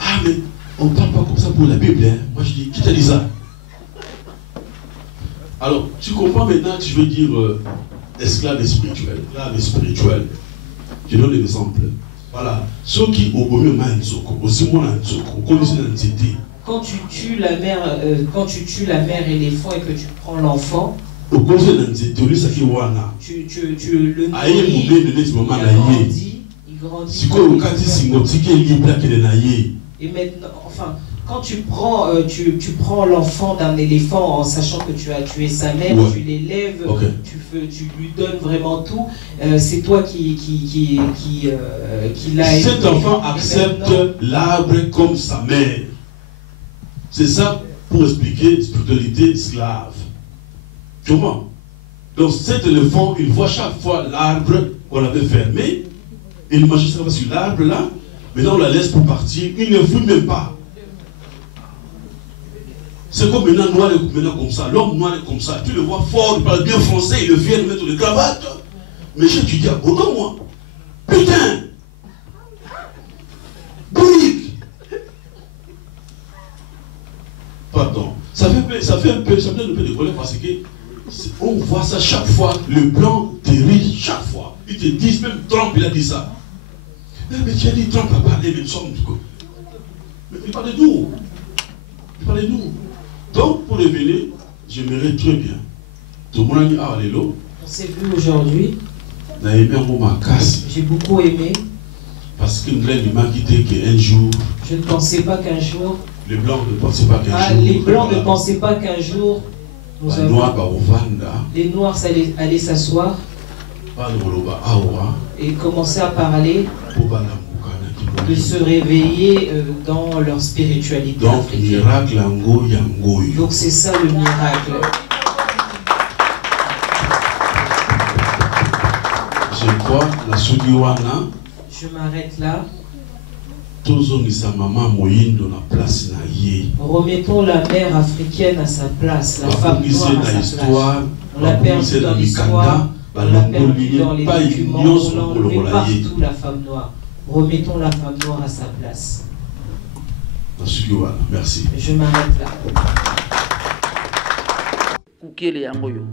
Ah mais on ne parle pas comme ça pour la Bible. Hein. Moi je dis, qui t'a dit ça? Alors, tu comprends maintenant que je veux dire esclave spirituel. Esclave spirituel. Je donne l'exemple. Voilà. Ceux qui ont au mieux aussi moins quand tu tues la mère éléphant et que tu prends l'enfant, tu le nourris, il grandit. Et maintenant, enfin, quand tu prends l'enfant d'un éléphant en sachant que tu as tué sa mère, tu l'élèves, tu lui donnes vraiment tout, c'est toi qui l'a élevé. Cet enfant accepte l'arbre comme sa mère. C'est ça pour expliquer spiritualité esclave. Comment? Donc cet éléphant, il voit chaque fois l'arbre qu'on avait fermé, il mange ça sur l'arbre là, maintenant on la laisse pour partir, il ne fume même pas. C'est comme maintenant noir et maintenant comme ça. L'homme noir est comme ça. Tu le vois fort, il parle bien français, il vient mettre les cravates. Mais je te dis, oh moi. Putain. Bourrique. Pardon. Ça fait un peu de problème parce que on voit ça chaque fois. Le blanc te rit chaque fois. Ils te disent, même Trump, il a dit ça. Mais tu as dit Trump a parlé, mais nous sommes. Mais il parle de nous. Il parle de nous. Donc, pour revenir, j'aimerais très bien. Tout le monde a dit, ah, alléluia. On s'est vu aujourd'hui. J'ai beaucoup aimé. Parce que m'a quitté qu'un jour. Je ne pensais pas qu'un jour. Les Blancs ne pensaient pas qu'un jour. Les Blancs ne pensaient pas qu'un jour. Les Noirs allaient s'asseoir. Et commencer à parler. De se réveiller dans leur spiritualité. Donc, miracle yango. Donc, c'est ça le miracle. Je crois, la Sudiwana. Je m'arrête là. Remettons la mère africaine à sa place, la femme noire à sa place. On l'a perdu dans l'histoire, on l'a perdu dans les documents, on l'a enlevé partout la femme noire. Remettons la femme noire à sa place. Merci. Je m'arrête là. Kukele yangoyo,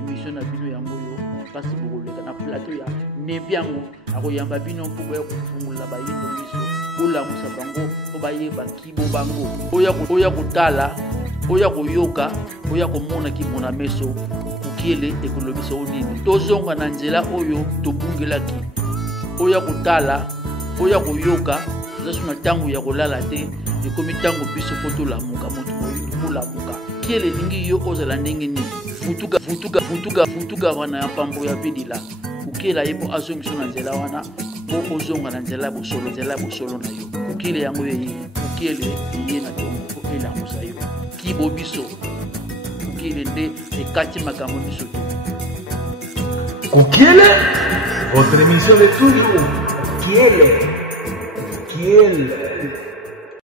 émission na bino yangoyo, kasi bokoleka na plateau ya nebiango, akoyamba bino mpuko ya kufungula bayindo miso, bolamusa bango, obayeba kibo bango, oya kutala, oya koyoka, oya komona kimona meso, kukele ekolobisa onini. Tozonga na nzela oyo tobungelaki. Oya kutala, oya koyoka, zasuna tango ya kolala te, ekomi tango biso poto lamuka moto moyindo lamuka. Kiele lingi yo ozala ndenge ni futuga wana ya pambo ya pedila. Ukela yepo azongiso na nzela wana, po ozonga na nzela bosolo na yo. Ukele yango ye, ukele ye na tongo, ukele amusa yo. Kibo biso, ukele nde ekati makambo biso. Kukiele, otra emisión de estudio. Kiele.